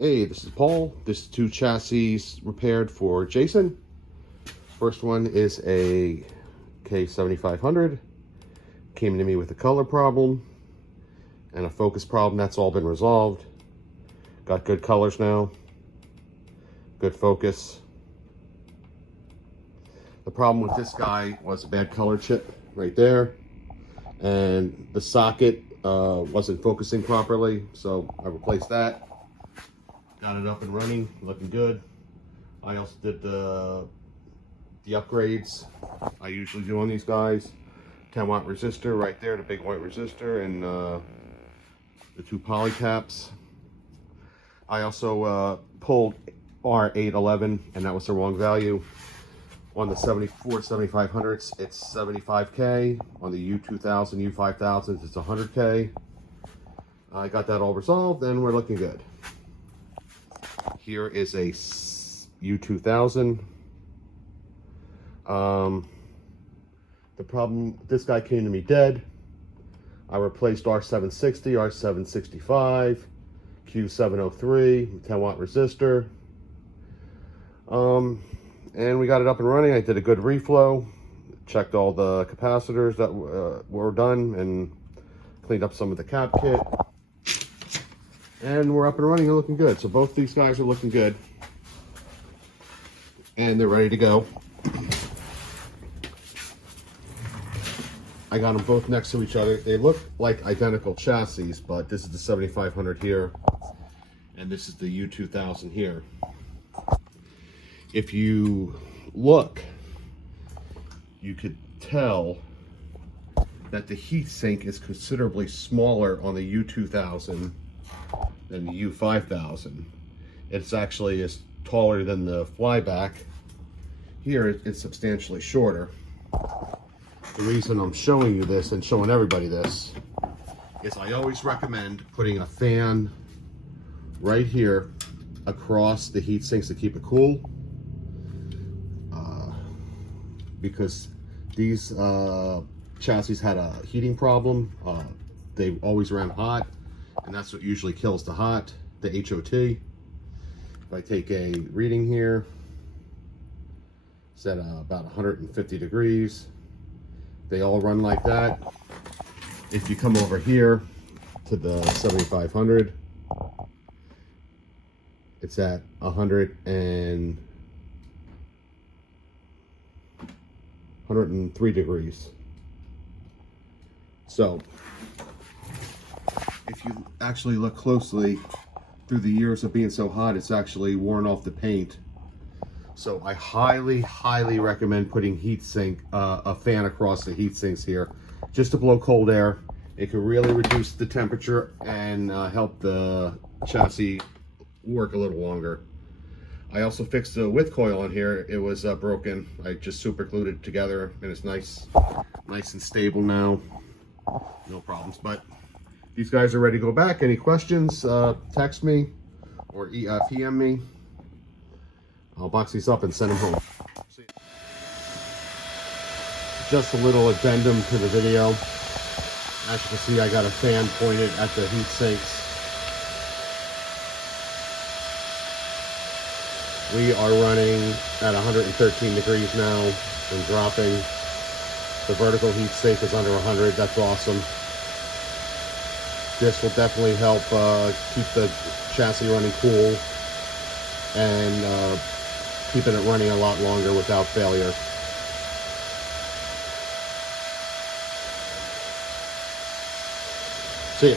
Hey, this is Paul. This is 2 chassis repaired for Jason. First one is a K7500. Came to me with a color problem and a focus problem. That's all been resolved. Got good colors now. Good focus. The problem with this guy was a bad color chip right there. And the socket wasn't focusing properly, so I replaced that. Got it up and running, looking good. I also did the upgrades I usually do on these guys. 10-watt resistor right there, the big white resistor, and the 2 poly caps. I also pulled R811, and that was the wrong value. On the 7500s, it's 75K. On the U2000, U5000s, it's 100K. I got that all resolved, and we're looking good. Here is a U2000. The problem, this guy came to me dead. I replaced R760, R765, Q703, 10-watt resistor. And we got it up and running. I did a good reflow, checked all the capacitors that were done, and cleaned up some of the cap kit. And we're up and running and looking good. So both these guys are looking good. And they're ready to go. I got them both next to each other. They look like identical chassis, but this is the 7500 here, and this is the U2000 here. If you look, you could tell that the heat sink is considerably smaller on the U2000 than the U5000. It's actually is taller than the flyback. Here it's substantially shorter. The reason I'm showing you this and showing everybody this is I always recommend putting a fan right here across the heat sinks to keep it cool. Because these chassis had a heating problem. They always ran hot, and that's what usually kills the HOT. If I take a reading here, it's at about 150 degrees. They all run like that. If you come over here to the 7500, it's at 103 degrees. So if you actually look closely, through the years of being so hot, it's actually worn off the paint. So I highly recommend putting a fan across the heat sinks here, just to blow cold air. It can really reduce the temperature and help the chassis work a little longer. I also fixed the width coil on here. It was broken. I just super glued it together, and it's nice and stable now. No problems. But these guys are ready to go back. Any questions, text me or PM me. I'll box these up and send them home. Just a little addendum to the video. As you can see, I got a fan pointed at the heat sinks. We are running at 113 degrees now and dropping. The vertical heat sink is under 100. That's awesome. This will definitely help keep the chassis running cool and keeping it running a lot longer without failure. See ya.